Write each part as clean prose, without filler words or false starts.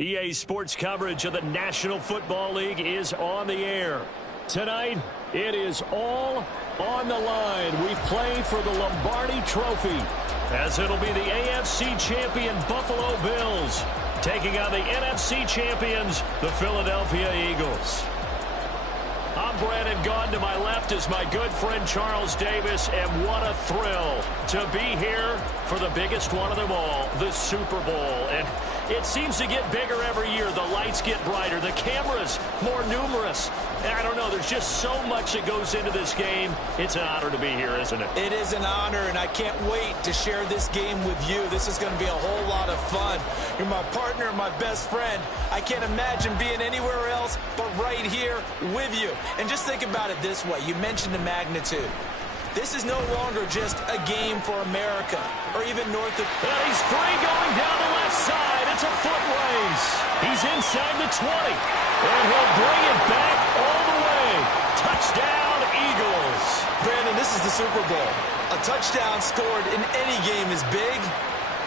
EA Sports coverage of the National Football League is on the air. Tonight, it is all on the line. We play for the Lombardi Trophy, as it'll be the AFC champion Buffalo Bills taking on the NFC champions, the Philadelphia Eagles. I'm Brandon Gaudin. To my left is my good friend Charles Davis, and what a thrill to be here for the biggest one of them all, the Super Bowl. And it seems to get bigger every year. The lights get brighter, the cameras more numerous. And I don't know, there's just so much that goes into this game. It's an honor to be here, isn't it? It is an honor, and I can't wait to share this game with you. This is going to be a whole lot of fun. You're my partner, my best friend. I can't imagine being anywhere else but right here with you. And just think about it this way. You mentioned the magnitude. This is no longer just a game for America or even north of... And he's free going down the left side. It's a foot race. He's inside the 20. And he'll bring it back all the way. Touchdown, Eagles. Brandon, this is the Super Bowl. A touchdown scored in any game is big.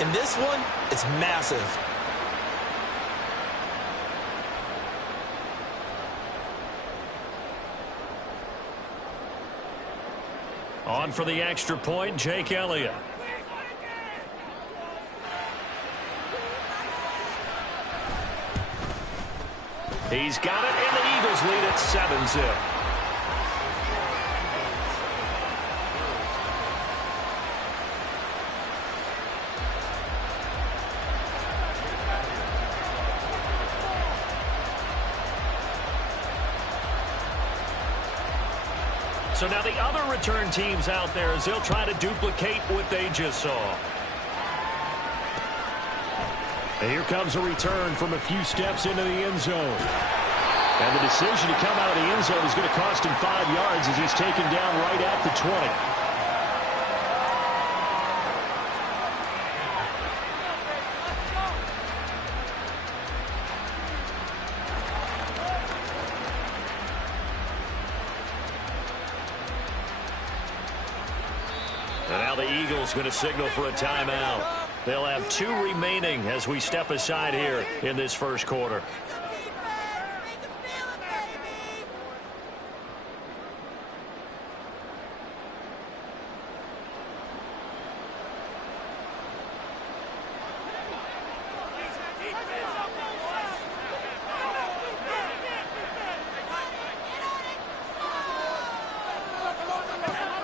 In this one, it's massive. On for the extra point, Jake Elliott. He's got it, and the Eagles lead at 7-zip. So now the other return teams out there as they'll try to duplicate what they just saw. And here comes a return from a few steps into the end zone. And the decision to come out of the end zone is going to cost him 5 yards as he's taken down right at the 20. And now the Eagles going to signal for a timeout. They'll have 2 remaining as we step aside here in this first quarter.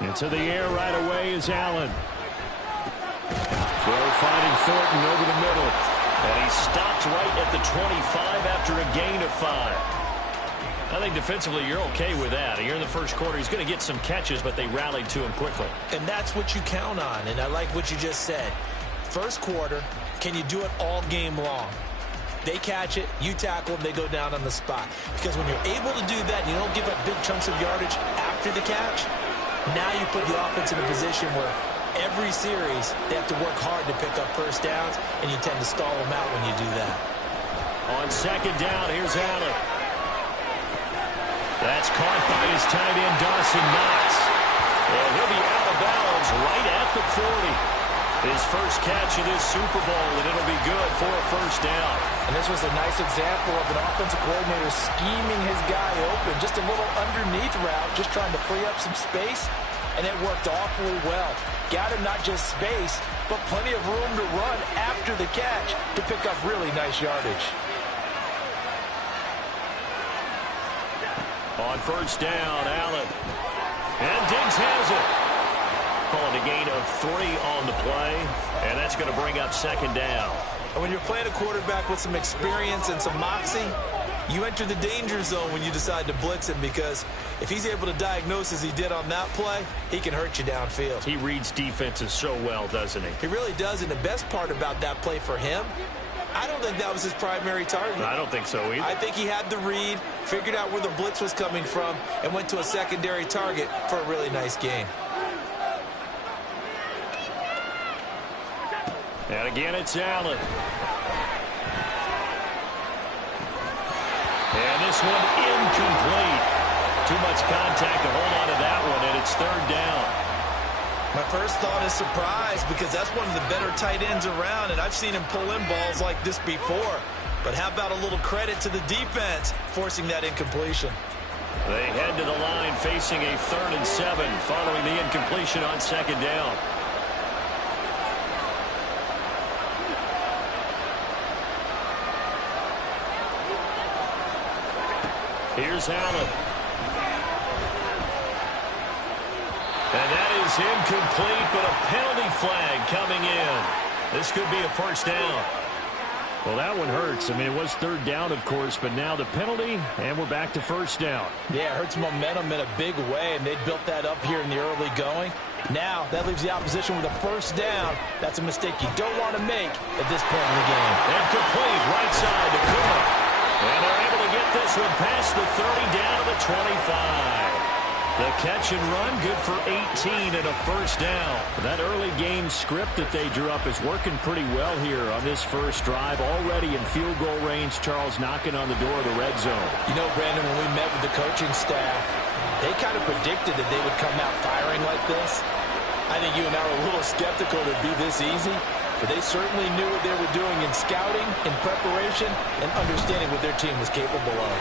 Into the air right away is Allen. Throw finding Thornton over the middle. And he stopped right at the 25 after a gain of 5. I think defensively you're okay with that. Here in the first quarter, he's going to get some catches, but they rallied to him quickly. And that's what you count on, and I like what you just said. First quarter, can you do it all game long? They catch it, you tackle them, they go down on the spot. Because when you're able to do that, and you don't give up big chunks of yardage after the catch, now you put the offense in a position where every series they have to work hard to pick up first downs, and you tend to stall them out when you do that. On second down, here's Allen. That's caught by his tight end, Dawson Knox. And he'll be out of bounds right at the 40. His first catch of this Super Bowl, and it'll be good for a first down. And this was a nice example of an offensive coordinator scheming his guy open. Just a little underneath route, just trying to free up some space, and it worked awfully well. Got him not just space, but plenty of room to run after the catch to pick up really nice yardage. On first down, Allen. And Diggs has it. Calling a gain of 3 on the play, and that's going to bring up second down. And when you're playing a quarterback with some experience and some moxie, you enter the danger zone when you decide to blitz him, because if he's able to diagnose as he did on that play, he can hurt you downfield. He reads defenses so well, doesn't he? He really does, and the best part about that play for him, I don't think that was his primary target. I don't think so either. I think he had the read, figured out where the blitz was coming from, and went to a secondary target for a really nice gain. And again, it's Allen. And this one incomplete. Too much contact to hold on to that one, and it's third down. My first thought is surprise, because that's one of the better tight ends around, and I've seen him pull in balls like this before. But how about a little credit to the defense forcing that incompletion? They head to the line facing a 3rd and 7 following the incompletion on 2nd down. Here's Allen. And that is incomplete, but a penalty flag coming in. This could be a 1st down. Well, that one hurts. I mean, it was 3rd down, of course, but now the penalty, and we're back to 1st down. Yeah, it hurts momentum in a big way, and they built that up here in the early going. Now, that leaves the opposition with a 1st down. That's a mistake you don't want to make at this point in the game. Incomplete, right side to Cook. And they're able to get this one past the 30, down to the 25. The catch and run, good for 18 and a 1st down. That early game script that they drew up is working pretty well here on this first drive. Already in field goal range, Charles knocking on the door of the red zone. You know, Brandon, when we met with the coaching staff, they kind of predicted that they would come out firing like this. I think you and I were a little skeptical it would be this easy, but they certainly knew what they were doing in scouting, in preparation, and understanding what their team was capable of.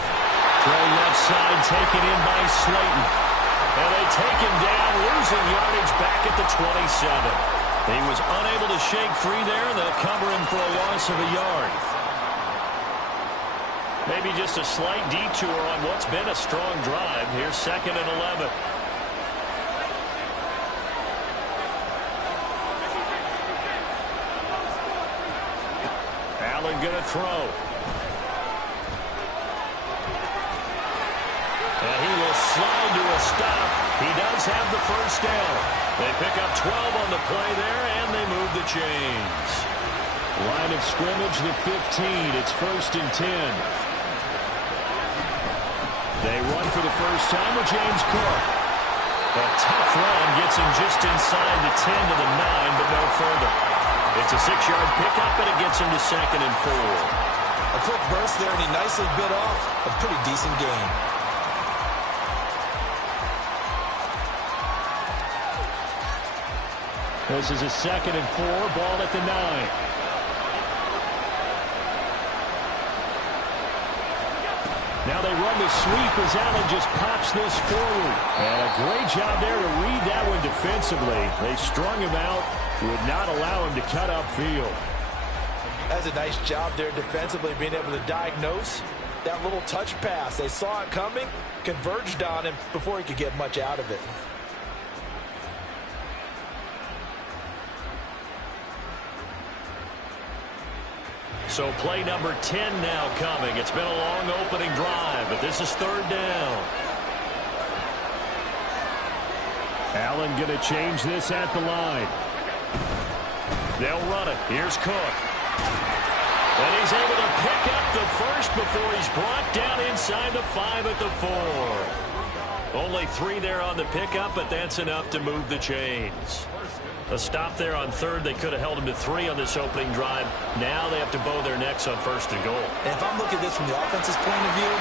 Throw left side, taken in by Slayton. And they take him down, losing yardage back at the 27. He was unable to shake free there. They'll cover him for a loss of a yard. Maybe just a slight detour on what's been a strong drive. Here's 2nd and 11. Allen going to throw. And he will slide to a stop. He does have the 1st down. They pick up 12 on the play there, and they move the chains. Line of scrimmage, the 15. It's 1st and 10. They run for the first time with James Cook. A tough run gets him just inside the 10 to the 9, but no further. It's a 6-yard pickup, and it gets him to 2nd and 4. A quick burst there, and he nicely bit off a pretty decent game. This is a 2nd and 4, ball at the 9. Now they run the sweep as Allen just pops this forward. And a great job there to read that one defensively. They strung him out, would not allow him to cut upfield. That's a nice job there defensively, being able to diagnose that little touch pass. They saw it coming, converged on him before he could get much out of it. So play number 10 now coming. It's been a long opening drive, but this is 3rd down. Allen going to change this at the line. They'll run it. Here's Cook. And he's able to pick up the 1st before he's brought down inside the 5 at the 4. Only 3 there on the pickup, but that's enough to move the chains. A stop there on 3rd. They could have held him to 3 on this opening drive. Now they have to bow their necks on 1st and goal. And if I'm looking at this from the offense's point of view,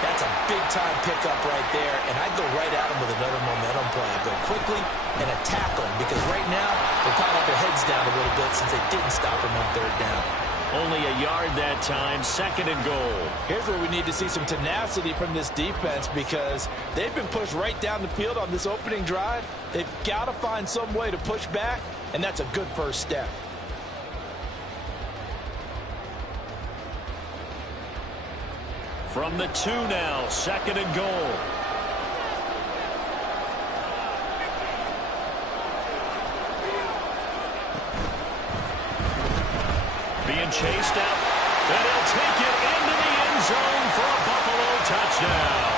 that's a big-time pickup right there. And I'd go right at him with another momentum play. I'd go quickly and attack him, because right now they're probably have their heads down a little bit since they didn't stop him on 3rd down. Only a yard that time, 2nd and goal. Here's where we need to see some tenacity from this defense, because they've been pushed right down the field on this opening drive. They've got to find some way to push back, and that's a good 1st step. From the 2 now, 2nd and goal. Being chased out, and he'll take it into the end zone for a Buffalo touchdown.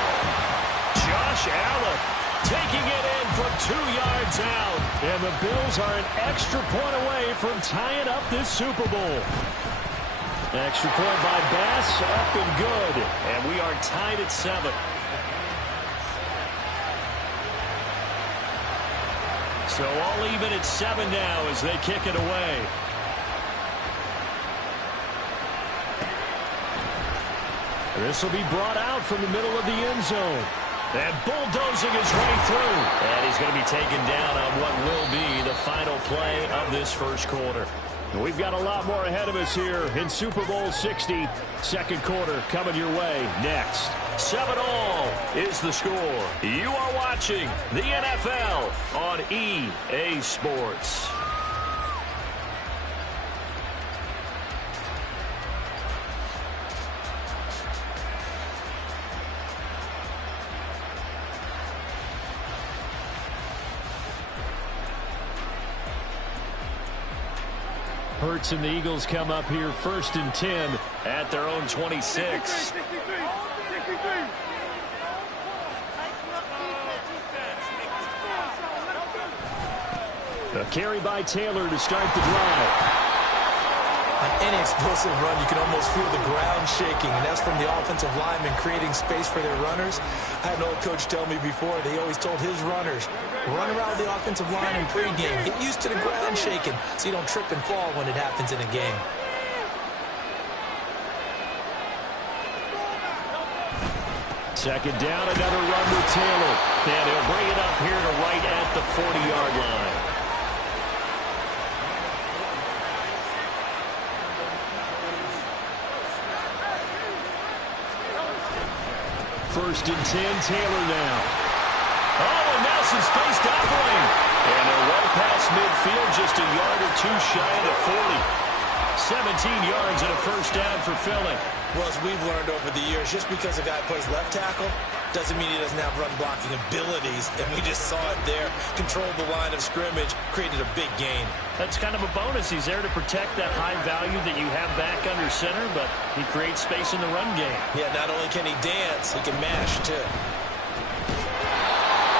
Josh Allen taking it in from 2 yards out. And the Bills are an extra point away from tying up this Super Bowl. Extra point by Bass, up and good. And we are tied at 7. So all even at 7 now as they kick it away. This will be brought out from the middle of the end zone. And bulldozing his way through. And he's going to be taken down on what will be the final play of this first quarter. We've got a lot more ahead of us here in Super Bowl 60. Second quarter coming your way next. 7-all is the score. You are watching the NFL on EA Sports. Hurts and the Eagles come up here 1st and 10 at their own 26. A carry by Taylor to start the drive. On any explosive run, you can almost feel the ground shaking, and that's from the offensive linemen creating space for their runners. I had an old coach tell me before, they always told his runners, run around the offensive line in pregame. Get used to the ground shaking so you don't trip and fall when it happens in a game. Second down, another run with Taylor. And he'll bring it up here to right at the 40-yard line. First and 10, Taylor now. Oh, and now some space to operate. And they're well past midfield, just a yard or two shy of the 40. 17 yards and a first down for Philly. Well, as we've learned over the years, just because a guy plays left tackle doesn't mean he doesn't have run blocking abilities. And we just saw it there. Controlled the line of scrimmage, created a big gain. That's kind of a bonus. He's there to protect that high value that you have back under center, but he creates space in the run game. Yeah, not only can he dance, he can mash, too.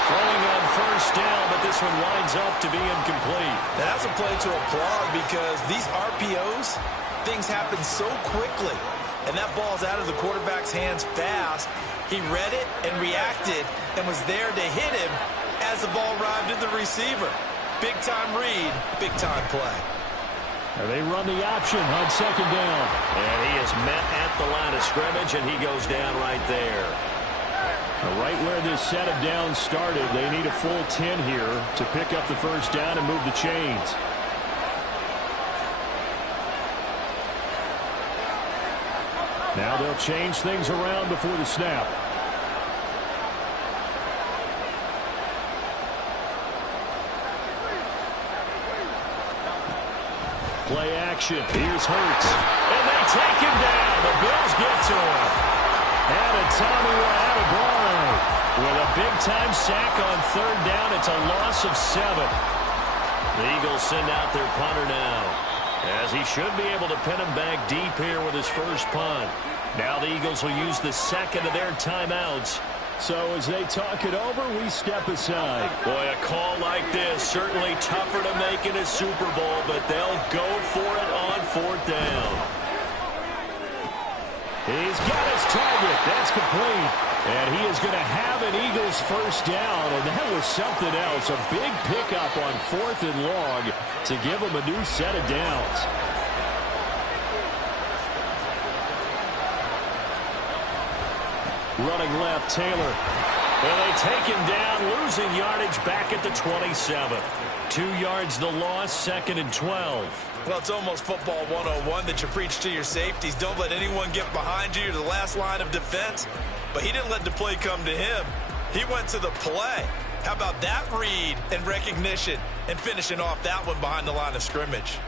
Throwing on first down, but this one winds up to be incomplete. Now, that's a play to applaud because these RPOs, things happen so quickly. And that ball's out of the quarterback's hands fast. He read it and reacted and was there to hit him as the ball arrived at the receiver. Big-time read, big-time play. And they run the option on second down. And he is met at the line of scrimmage, and he goes down right there. Right where this set of downs started, they need a full 10 here to pick up the first down and move the chains. Now they'll change things around before the snap. Play action. Here's Hurts. And they take him down. The Bills get to him. And Tommy Attaboy with a big-time sack on third down. It's a loss of 7. The Eagles send out their punter now, as he should be able to pin him back deep here with his first punt. Now the Eagles will use the second of their timeouts. So as they talk it over, we step aside. Boy, a call like this, certainly tougher to make in a Super Bowl, but they'll go for it on fourth down. He's got his target. That's complete. And he is going to have an Eagles first down, and that was something else. A big pickup on 4th and long to give him a new set of downs. Running left, Taylor. And they take him down, losing yardage back at the 27. 2 yards the loss, 2nd and 12. Well, it's almost football 101 that you preach to your safeties. Don't let anyone get behind you. You're the last line of defense. But he didn't let the play come to him. He went to the play. How about that read and recognition and finishing off that one behind the line of scrimmage?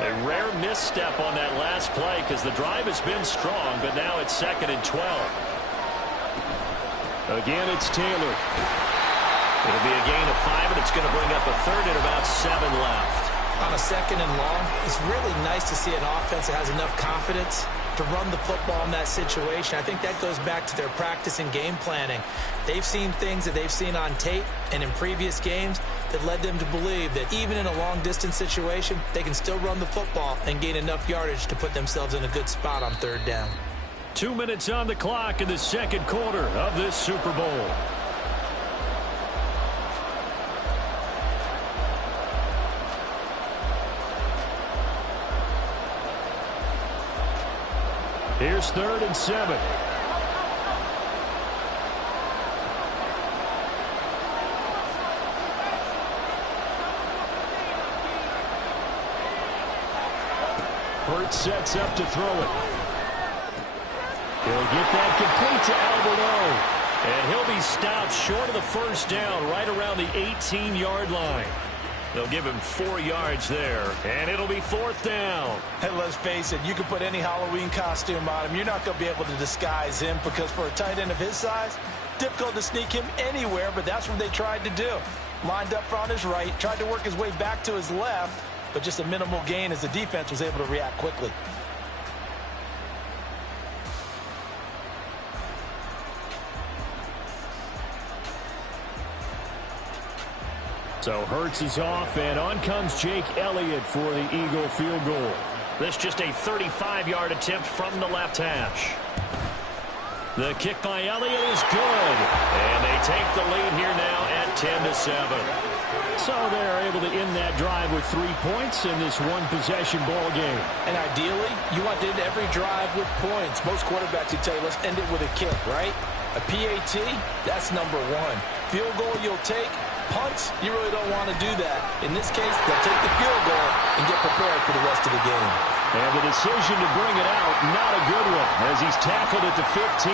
A rare misstep on that last play because the drive has been strong, but now it's 2nd and 12. Again, it's Taylor. It'll be a gain of 5, and it's going to bring up a third and about 7 left. On a 2nd and long, it's really nice to see an offense that has enough confidence to run the football in that situation. I think that goes back to their practice and game planning. They've seen things that they've seen on tape and in previous games that led them to believe that even in a long-distance situation, they can still run the football and gain enough yardage to put themselves in a good spot on third down. 2 minutes on the clock in the second quarter of this Super Bowl. Here's 3rd and 7. Hurts sets up to throw it. He'll get that complete to Albert O. And he'll be stopped short of the first down right around the 18-yard line. They'll give him 4 yards there, and it'll be 4th down. Hey, let's face it, you can put any Halloween costume on him. You're not going to be able to disguise him because for a tight end of his size, difficult to sneak him anywhere, but that's what they tried to do. Lined up on his right, tried to work his way back to his left, but just a minimal gain as the defense was able to react quickly. So Hurts is off, and on comes Jake Elliott for the Eagle field goal. This just a 35-yard attempt from the left hash. The kick by Elliott is good. And they take the lead here now at 10-7. So they're able to end that drive with 3 points in this one-possession ball game. And ideally, you want to end every drive with points. Most quarterbacks would tell you, let's end it with a kick, right? A PAT, that's number 1. Field goal you'll take. Punts, you really don't want to do that. In this case, they'll take the field goal and get prepared for the rest of the game. And the decision to bring it out, not a good one, as he's tackled at the 15.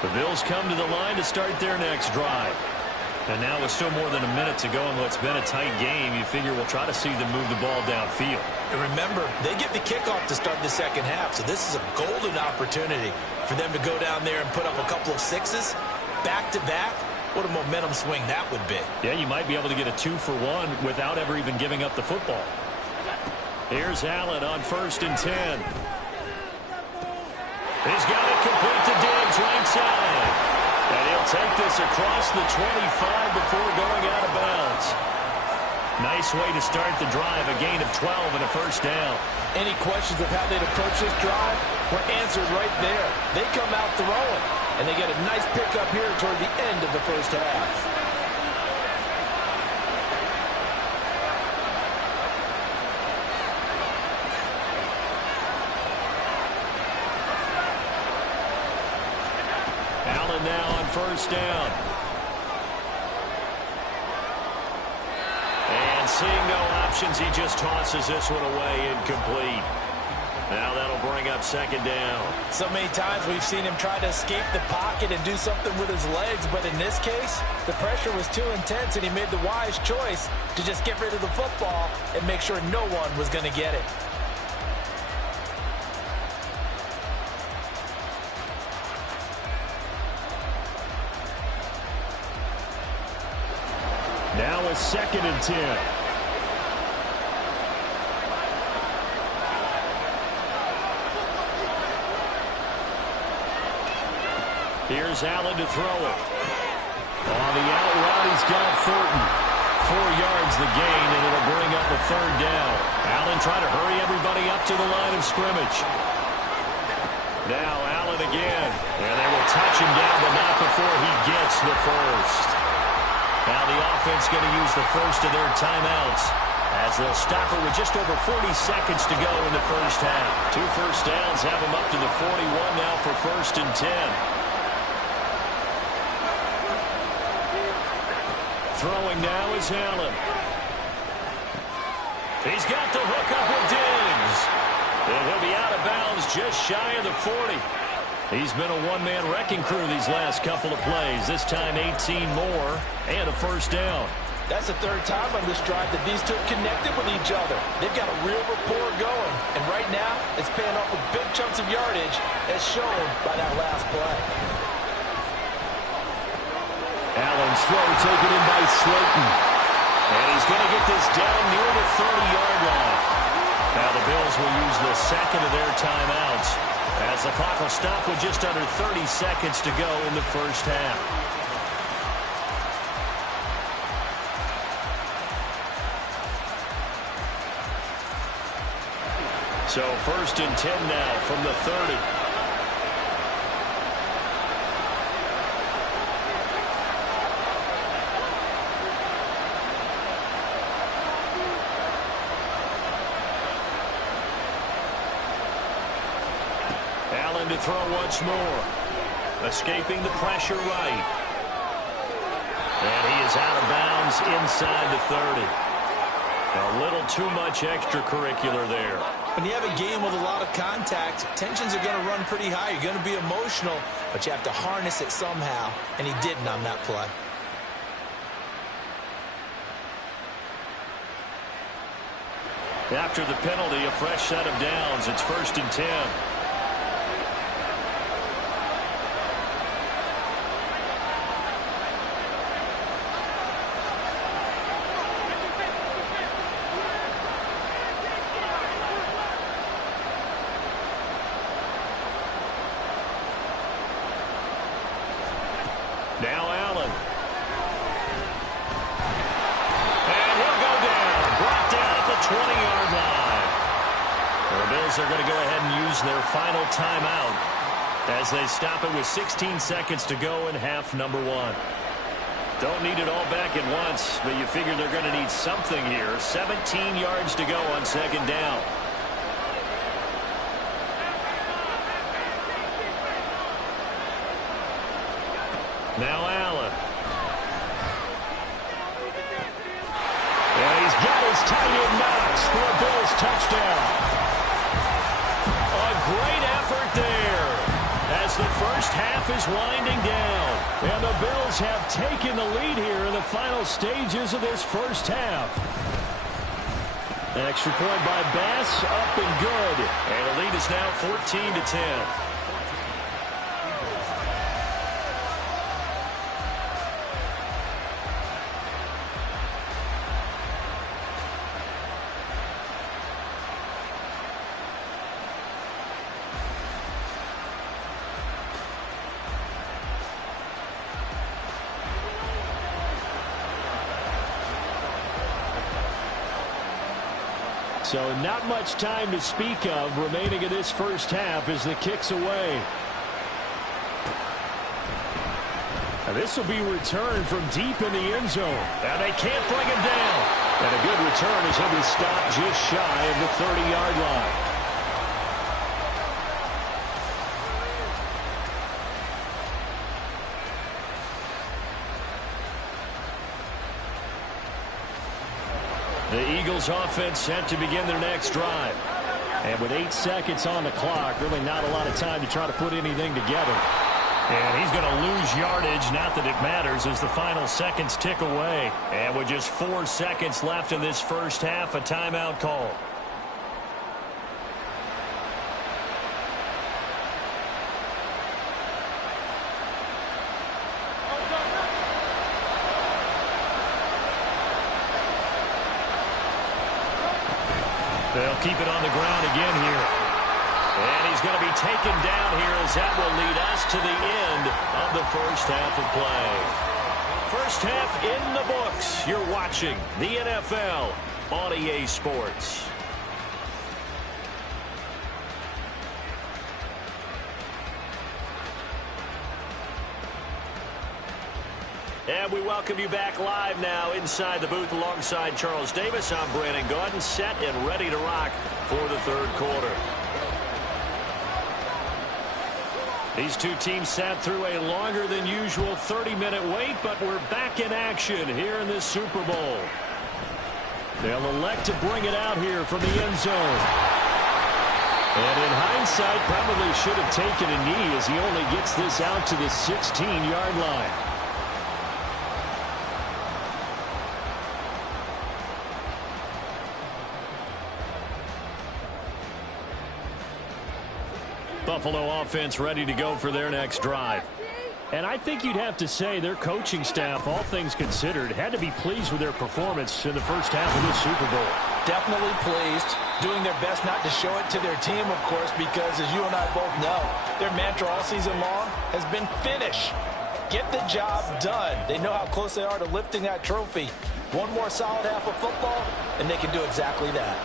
The Bills come to the line to start their next drive. And now with still more than a minute to go in what's been a tight game, you figure we'll try to see them move the ball downfield. And remember, they get the kickoff to start the second half, so this is a golden opportunity for them to go down there and put up a couple of sixes back-to-back. What a momentum swing that would be. Yeah, you might be able to get a 2-for-1 without ever even giving up the football. Here's Allen on 1st and 10. He's got it complete to Diggs right side. And he'll take this across the 25 before going out of bounds. Nice way to start the drive, a gain of 12 and a first down. Any questions of how they'd approach this drive were answered right there. They come out throwing, and they get a nice pickup here toward the end of the first half. Allen now on 1st down. And seeing no options, he just tosses this one away incomplete. Now that'll bring up 2nd down. So many times we've seen him try to escape the pocket and do something with his legs, but in this case, the pressure was too intense and he made the wise choice to just get rid of the football and make sure no one was going to get it. Now a 2nd and 10. Here's Allen to throw it. On the out route, he's got Thornton. 4 yards the gain, and it'll bring up a 3rd down. Allen trying to hurry everybody up to the line of scrimmage. Now Allen again. And they will touch him down, but not before he gets the first. Now the offense going to use the first of their timeouts as they'll stop it with just over 40 seconds to go in the first half. 2 first downs have them up to the 41 now for 1st and 10. Throwing now is Allen. He's got the hook up with Diggs. And he'll be out of bounds just shy of the 40. He's been a one-man wrecking crew these last couple of plays. This time 18 more and a first down. That's the 3rd time on this drive that these two connected with each other. They've got a real rapport going. And right now, it's paying off with big chunks of yardage as shown by that last play. Allen's throw taken in by Slayton. And he's going to get this down near the 30-yard line. Now the Bills will use the 2nd of their timeouts as the clock will stop with just under 30 seconds to go in the first half. So 1st and 10 now from the 30. Allen to throw once more. escaping the pressure right. And he is out of bounds inside the 30. A little too much extracurricular there. When you have a game with a lot of contact, tensions are going to run pretty high. You're going to be emotional, but you have to harness it somehow, and he didn't on that play. After the penalty, a fresh set of downs. It's 1st and 10. Now Allen. And he'll go down. Brought down at the 20-yard line. The Bills are going to go ahead and use their final timeout as they stop it with 16 seconds to go in half number 1. Don't need it all back at once, but you figure they're going to need something here. 17 yards to go on 2nd down. Now Allen. And he's got his tight end Knox for a Bills touchdown. A great effort there as the first half is winding down. And the Bills have taken the lead here in the final stages of this first half. An extra point by Bass, up and good. And the lead is now 14-10. So not much time to speak of remaining in this first half as the kick's away. And this will be returned from deep in the end zone. And they can't bring him down. And a good return as he'll be stopped just shy of the 30-yard line. The Eagles offense set to begin their next drive. And with 8 seconds on the clock, really not a lot of time to try to put anything together. And he's going to lose yardage, not that it matters, as the final seconds tick away. And with just 4 seconds left in this first half, a timeout call. They'll keep it on the ground again here. And he's going to be taken down here as that will lead us to the end of the first half of play. First half in the books. You're watching the NFL on EA Sports. And we welcome you back live now inside the booth alongside Charles Davis. I'm Brandon Gaudin, set and ready to rock for the third quarter. These two teams sat through a longer than usual 30-minute wait, but we're back in action here in this Super Bowl. They'll elect to bring it out here from the end zone. And in hindsight, probably should have taken a knee as he only gets this out to the 16-yard line. Buffalo offense ready to go for their next drive. And I think you'd have to say their coaching staff, all things considered, had to be pleased with their performance in the first half of this Super Bowl. Definitely pleased, doing their best not to show it to their team, of course, because as you and I both know, their mantra all season long has been finish. Get the job done. They know how close they are to lifting that trophy. One more solid half of football, and they can do exactly that.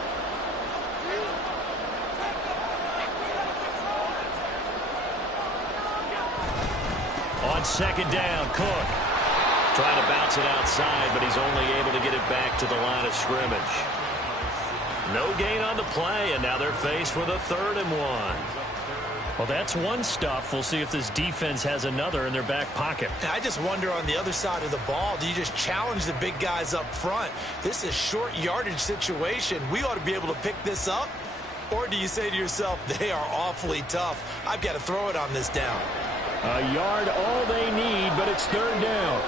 On second down, Cook trying to bounce it outside, but he's only able to get it back to the line of scrimmage. No gain on the play, and now they're faced with a 3rd and 1. Well, that's one stuff. We'll see if this defense has another in their back pocket. I just wonder on the other side of the ball, do you just challenge the big guys up front? This is a short yardage situation. We ought to be able to pick this up. Or do you say to yourself, they are awfully tough. I've got to throw it on this down. A yard all they need, but it's third down.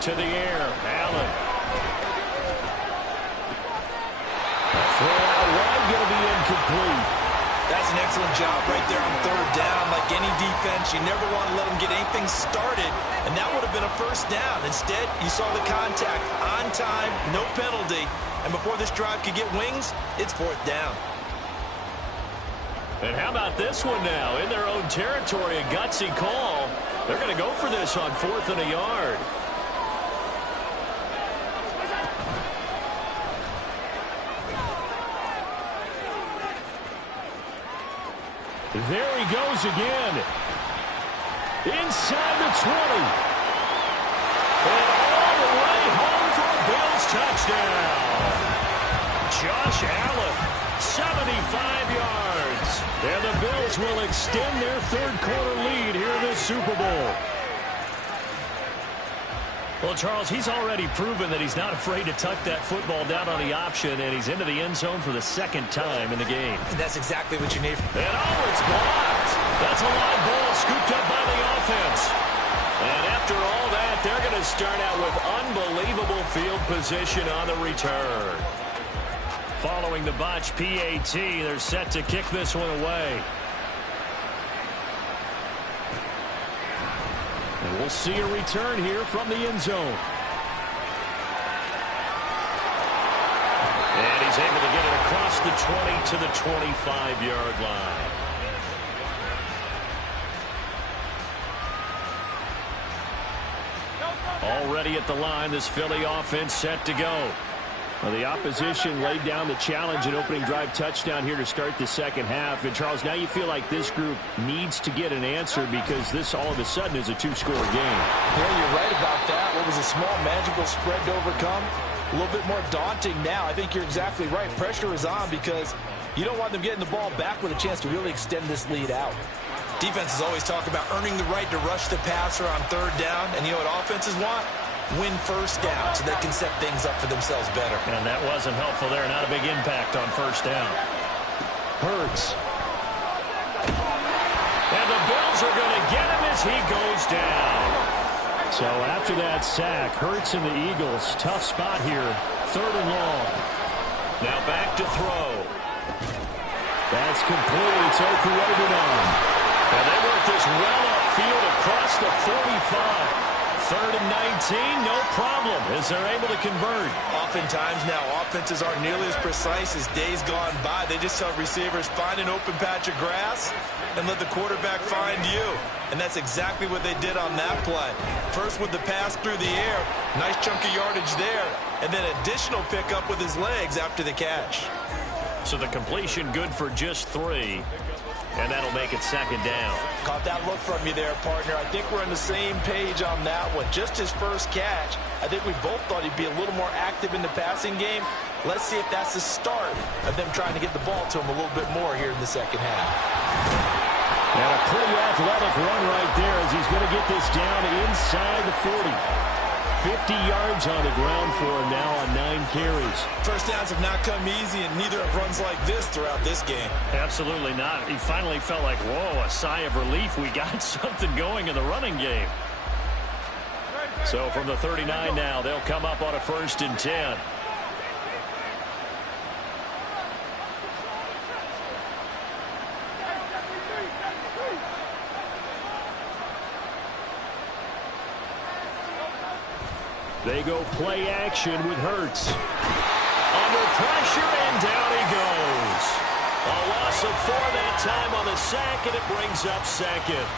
To the air, Allen. Throw out wide, going to be incomplete. That's an excellent job right there on third down. Like any defense, you never want to let them get anything started, and that would have been a first down. Instead, you saw the contact on time, no penalty, and before this drive could get wings, it's fourth down. And how about this one now? In their own territory, a gutsy call. They're going to go for this on 4th and a yard. There he goes again. Inside the 20. And all the way home for a Bills touchdown. Josh Allen, 75 yards. And the Bills will extend their third-quarter lead here in the Super Bowl. Well, Charles, he's already proven that he's not afraid to tuck that football down on the option, and he's into the end zone for the second time in the game. And that's exactly what you need. And it's blocked. That's a live ball scooped up by the offense. And after all that, they're going to start out with unbelievable field position on the return. Following the botch PAT, they're set to kick this one away. And we'll see a return here from the end zone. And he's able to get it across the 20 to the 25-yard line. Already at the line, this Philly offense set to go. Well, the opposition laid down the challenge and opening drive touchdown here to start the second half. And, Charles, now you feel like this group needs to get an answer because this all of a sudden is a two-score game. Yeah, you're right about that. What was a small, manageable spread to overcome? A little bit more daunting now. I think you're exactly right. Pressure is on because you don't want them getting the ball back with a chance to really extend this lead out. Defenses always talk about earning the right to rush the passer on third down. And you know what offenses want? Win first down so they can set things up for themselves better. And that wasn't helpful there. Not a big impact on first down. Hurts. And the Bills are going to get him as he goes down. So after that sack, Hurts and the Eagles, tough spot here. Third and long. Now back to throw. That's complete. It's Okurebunon. And they work this well upfield across the 45. Third and 19, no problem, as they're able to convert. Oftentimes now, offenses aren't nearly as precise as days gone by. They just tell receivers, find an open patch of grass and let the quarterback find you. And that's exactly what they did on that play. First with the pass through the air, nice chunk of yardage there, and then additional pickup with his legs after the catch. So the completion good for just 3. And that'll make it second down. Caught that look from you there, partner. I think we're on the same page on that one. Just his first catch. I think we both thought he'd be a little more active in the passing game. Let's see if that's the start of them trying to get the ball to him a little bit more here in the second half. And a pretty athletic run right there as he's going to get this down inside the 40. 50 yards on the ground for him now on 9 carries. First downs have not come easy, and neither have runs like this throughout this game. Absolutely not. He finally felt like, whoa, a sigh of relief. We got something going in the running game. So from the 39 now, they'll come up on a 1st and 10. They go play action with Hurts. Under pressure, and down he goes. A loss of 4 that time on the sack, and it brings up second.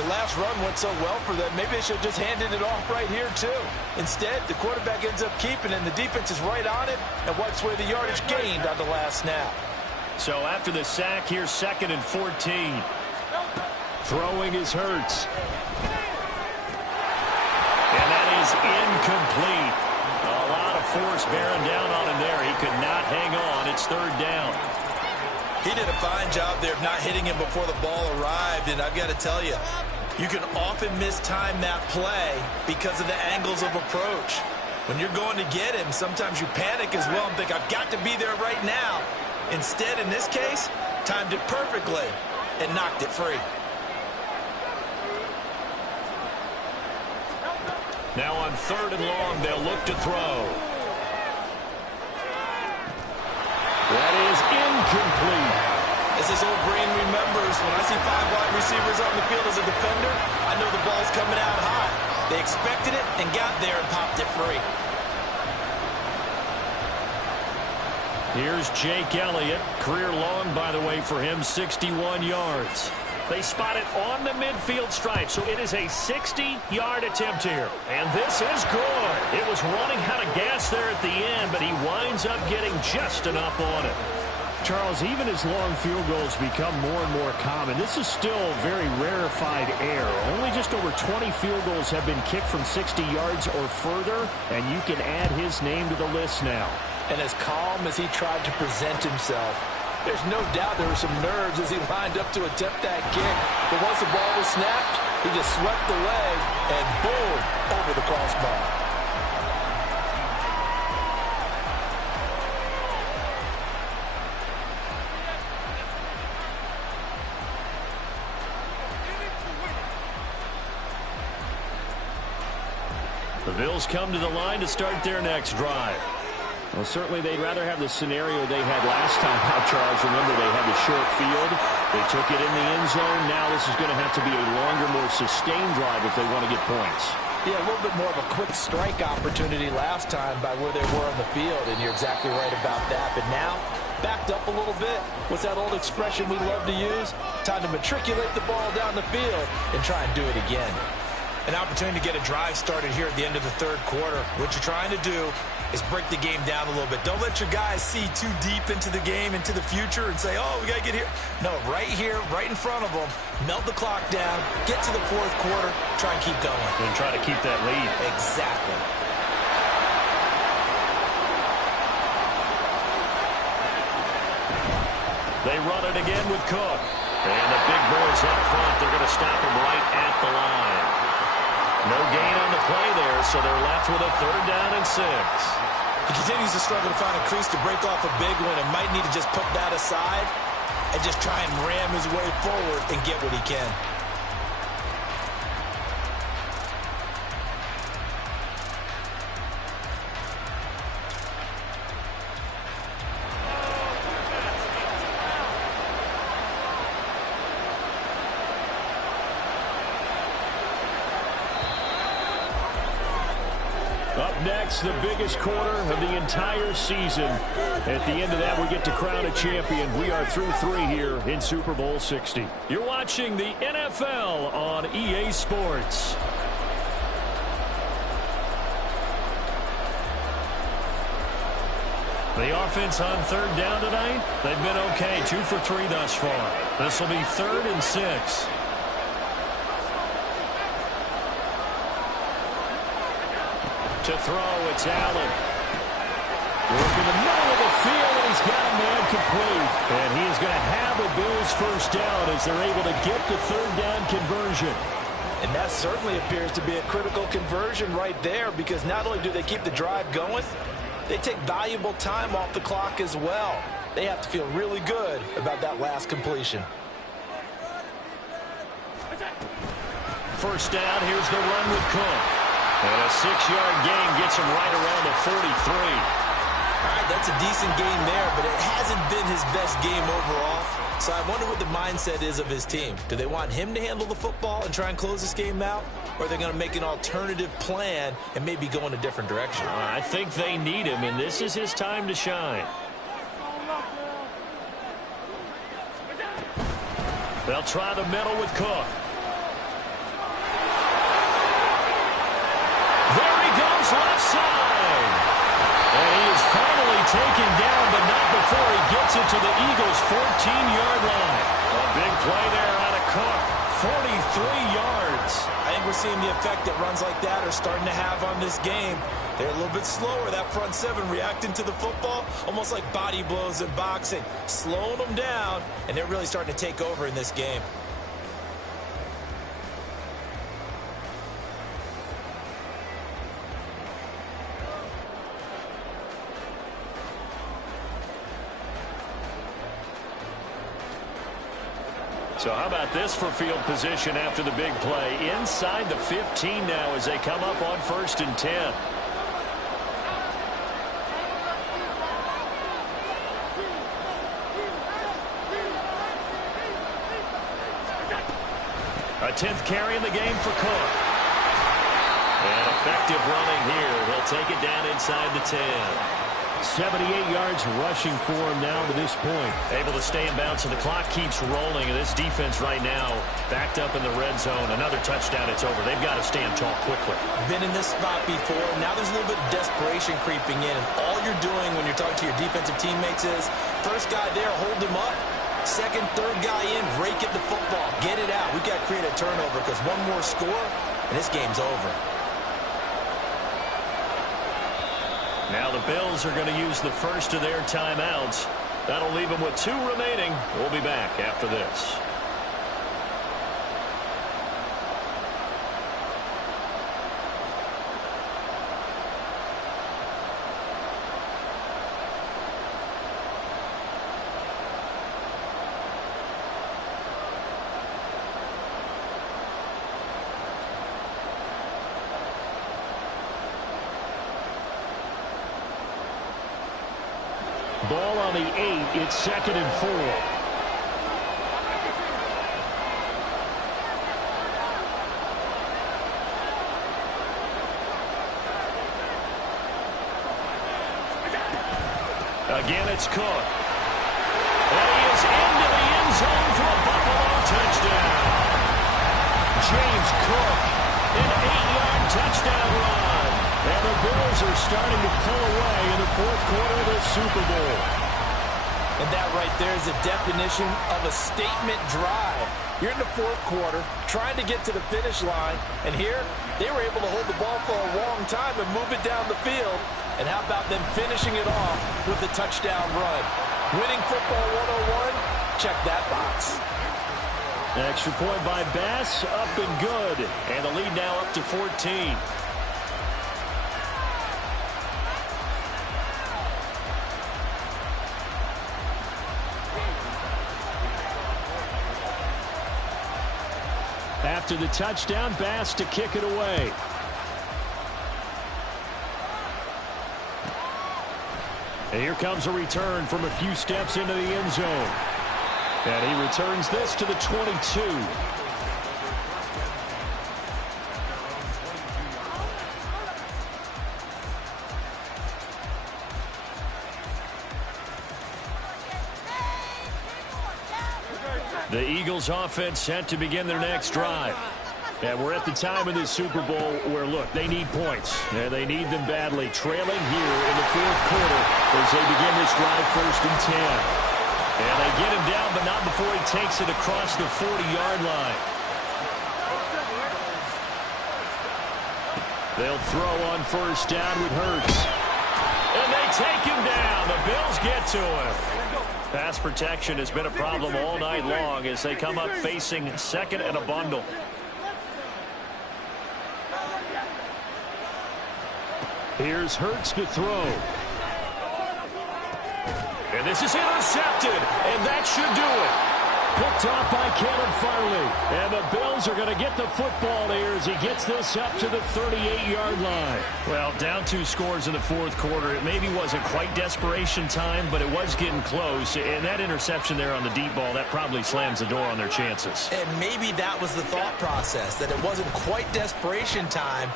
The last run went so well for them. Maybe they should have just handed it off right here, too. Instead, the quarterback ends up keeping it, and the defense is right on it and wipes away the yardage gained on the last snap. So after the sack, here's 2nd and 14. Throwing is Hurts. is incomplete. A lot of force bearing down on him there. He could not hang on. It's third down. He did a fine job there of not hitting him before the ball arrived, and I've got to tell you, you can often mistime that play because of the angles of approach. When you're going to get him, sometimes you panic as well and think, I've got to be there right now. Instead, in this case, timed it perfectly and knocked it free. Now on third and long, they'll look to throw. That is incomplete. As his old brain remembers, when I see 5 wide receivers on the field as a defender, I know the ball's coming out high. They expected it and got there and popped it free. Here's Jake Elliott. Career long, by the way, for him, 61 yards. They spot it on the midfield stripe, so it is a 60-yard attempt here. And this is good. It was running out of gas there at the end, but he winds up getting just enough on it. Charles, even as long field goals become more and more common, this is still very rarefied air. Only just over 20 field goals have been kicked from 60 yards or further, and you can add his name to the list now. And as calm as he tried to present himself, there's no doubt there were some nerves as he lined up to attempt that kick. But once the ball was snapped, he just swept the leg and boom, over the crossbar. The Bills come to the line to start their next drive. Well, certainly they'd rather have the scenario they had last time out, Charles. Remember, they had the short field. They took it in the end zone. Now this is going to have to be a longer, more sustained drive if they want to get points. Yeah, a little bit more of a quick strike opportunity last time by where they were on the field, and you're exactly right about that. But now, backed up a little bit. What's that old expression we love to use? Time to matriculate the ball down the field and try and do it again. An opportunity to get a drive started here at the end of the third quarter. What you're trying to do is break the game down a little bit. Don't let your guys see too deep into the game, into the future, and say, oh, we got to get here. No, right here, right in front of them, melt the clock down, get to the fourth quarter, try and keep going. And try to keep that lead. Exactly. They run it again with Cook. And the big boys up front, they're going to stop him right at the line. No gain on the play there, so they're left with a 3rd down and 6. He continues to struggle to find a crease to break off a big one and might need to just put that aside and just try and ram his way forward and get what he can. Up next, the biggest quarter of the entire season. At the end of that, we get to crown a champion. We are through 3 here in Super Bowl 60. You're watching the NFL on EA Sports. The offense on 3rd down tonight, they've been okay. 2 for 3 thus far. This will be 3rd and 6. To throw, it's Allen. Work in the middle of the field, and he's got a man complete. And he is going to have a Bills first down as they're able to get the 3rd down conversion. And that certainly appears to be a critical conversion right there, because not only do they keep the drive going, they take valuable time off the clock as well. They have to feel really good about that last completion. First down, here's the run with Cook. And a 6-yard gain gets him right around the 43. All right, that's a decent game there, but it hasn't been his best game overall. So I wonder what the mindset is of his team. Do they want him to handle the football and try and close this game out? Or are they going to make an alternative plan and maybe go in a different direction? I think they need him, and this is his time to shine. They'll try the middle with Cook. There he goes, left side. And he is finally taken down, but not before he gets it to the Eagles' 14-yard line. A big play there out of Cook. 43 yards. I think we're seeing the effect that runs like that are starting to have on this game. They're a little bit slower, that front seven, reacting to the football, almost like body blows in boxing, slowing them down, and they're really starting to take over in this game. So how about this for field position after the big play? Inside the 15 now as they come up on 1st and 10. A 10th carry in the game for Cook. And effective running here. He'll take it down inside the 10. 78 yards rushing for him now to this point. Able to stay in bounds, and the clock keeps rolling. And this defense right now backed up in the red zone. Another touchdown, it's over. They've got to stand tall quickly. Been in this spot before. Now there's a little bit of desperation creeping in. And all you're doing when you're talking to your defensive teammates is, first guy there, hold him up. Second, third guy in, rake at the football. Get it out. We've got to create a turnover because one more score, and this game's over. Now the Bills are going to use the first of their timeouts. That'll leave them with 2 remaining. We'll be back after this. Ball on the 8. It's 2nd and 4. Again, it's Cook. And he is into the end zone for a Buffalo touchdown. James Cook, an 8-yard touchdown run. And the Bills are starting to pull away in the 4th quarter of the Super Bowl. And that right there is a definition of a statement drive. You're in the 4th quarter, trying to get to the finish line, and here they were able to hold the ball for a long time and move it down the field. And how about them finishing it off with the touchdown run? Winning football 101, check that box. Extra point by Bass, up and good. And the lead now up to 14. After the touchdown, Bass to kick it away. And here comes a return from a few steps into the end zone. And he returns this to the 22. The Eagles offense set to begin their next drive. And we're at the time in this Super Bowl where, look, they need points. And they need them badly. Trailing here in the 4th quarter as they begin this drive 1st and 10. And they get him down, but not before he takes it across the 40-yard line. They'll throw on 1st down with Hurts. And they take him down. The Bills get to him. Pass protection has been a problem all night long as they come up facing 2nd and a bundle. Here's Hurts to throw. And this is intercepted, and that should do it. Picked off by Caleb Farley. And the Bills are going to get the football here as he gets this up to the 38-yard line. Well, down 2 scores in the 4th quarter. It maybe wasn't quite desperation time, but it was getting close. And that interception there on the deep ball, that probably slams the door on their chances. And maybe that was the thought process, that it wasn't quite desperation time.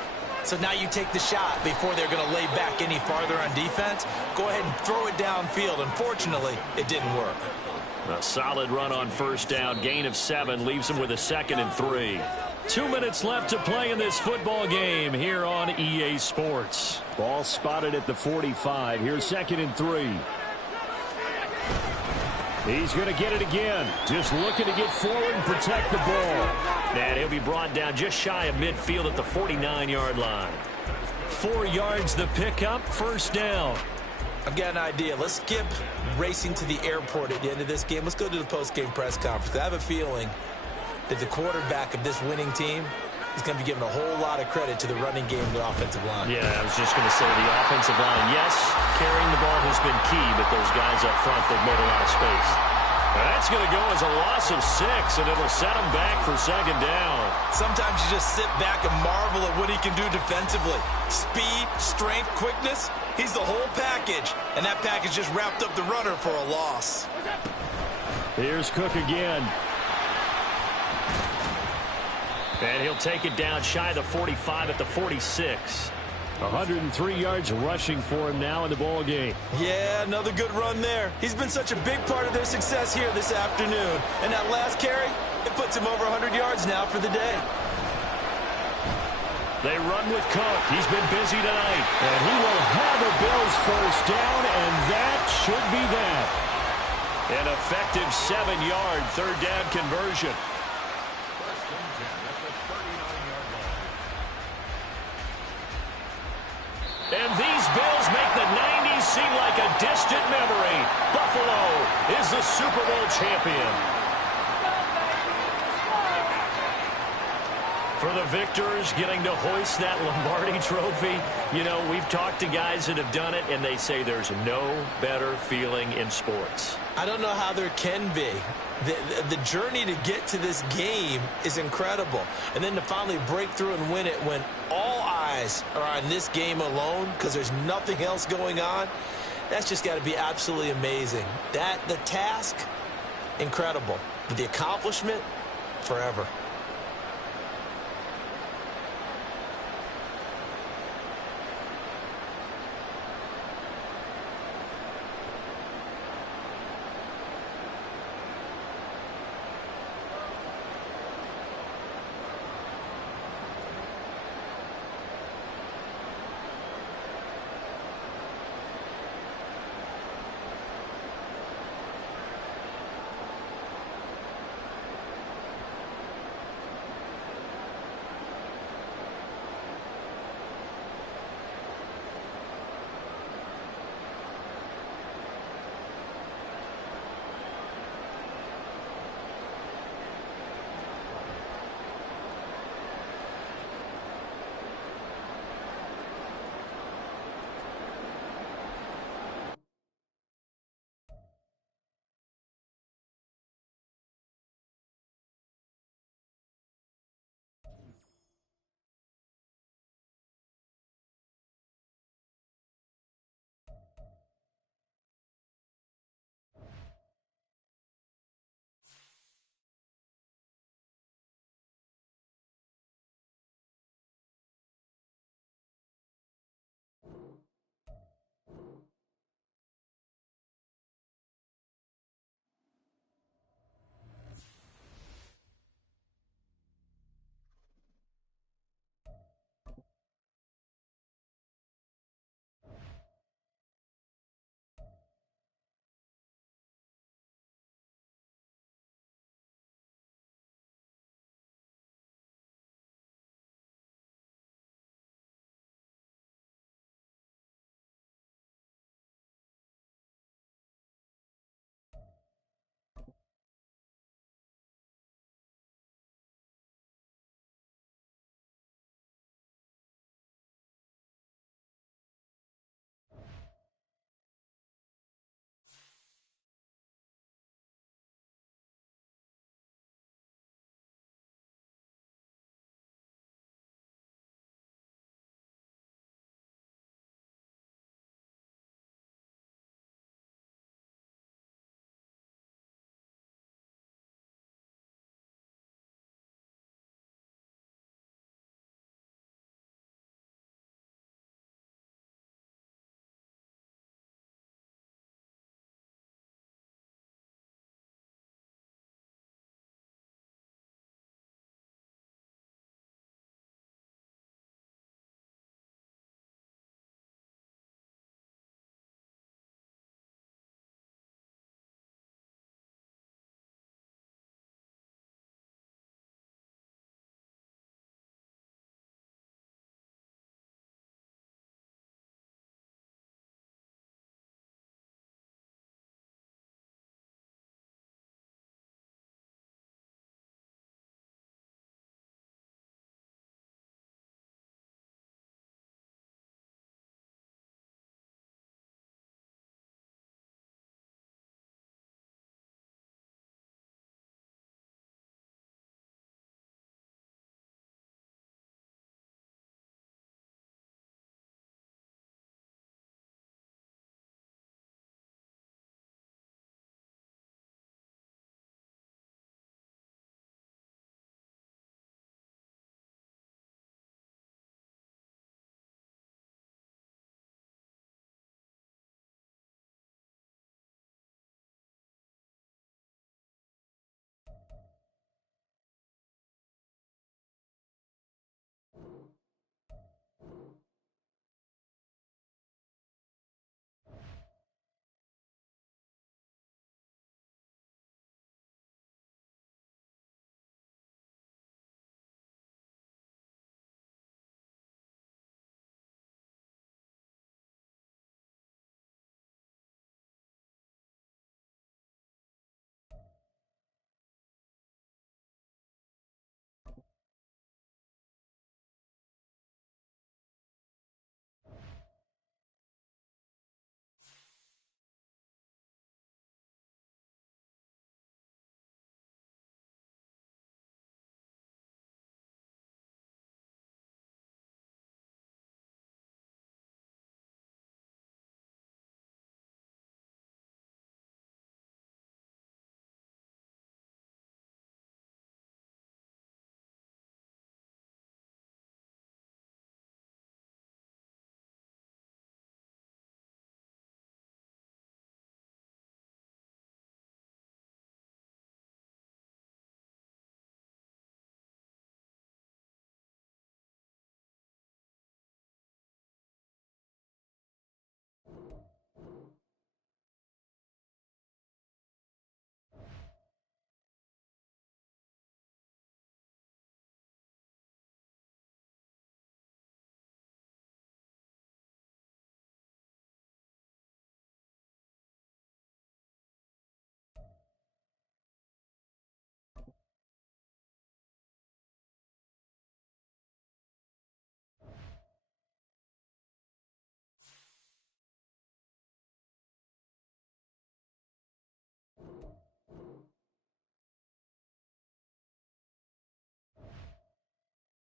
So now you take the shot before they're going to lay back any farther on defense. Go ahead and throw it downfield. Unfortunately, it didn't work. A solid run on 1st down. Gain of 7 leaves them with a 2nd and 3. 2 minutes left to play in this football game here on EA Sports. Ball spotted at the 45. Here's 2nd and 3. He's going to get it again. Just looking to get forward and protect the ball. And he'll be brought down just shy of midfield at the 49-yard line. 4 yards the pickup, first down. I've got an idea. Let's skip racing to the airport at the end of this game. Let's go to the post-game press conference. I have a feeling that the quarterback of this winning team is going to be given a whole lot of credit to the running game and the offensive line. Yeah, I was just going to say the offensive line. Yes, carrying the ball has been key, but those guys up front, they've made a lot of space. That's going to go as a loss of 6, and it'll set him back for second down. Sometimes you just sit back and marvel at what he can do defensively. Speed, strength, quickness, he's the whole package. And that package just wrapped up the runner for a loss. Here's Cook again. And he'll take it down shy of the 45 at the 46. 103 yards rushing for him now in the ball game. Yeah, another good run there. He's been such a big part of their success here this afternoon. And that last carry, it puts him over 100 yards now for the day. They run with Cook. He's been busy tonight. And he will have a Bills first down, and that should be that. An effective 7-yard third down conversion. And these Bills make the 90s seem like a distant memory. Buffalo is the Super Bowl champion. For the victors, getting to hoist that Lombardi trophy, you know, we've talked to guys that have done it, and they say there's no better feeling in sports. I don't know how there can be. The journey to get to this game is incredible. And then to finally break through and win it when all eyes are on this game alone because there's nothing else going on, that's just got to be absolutely amazing. The task, incredible. But the accomplishment, forever.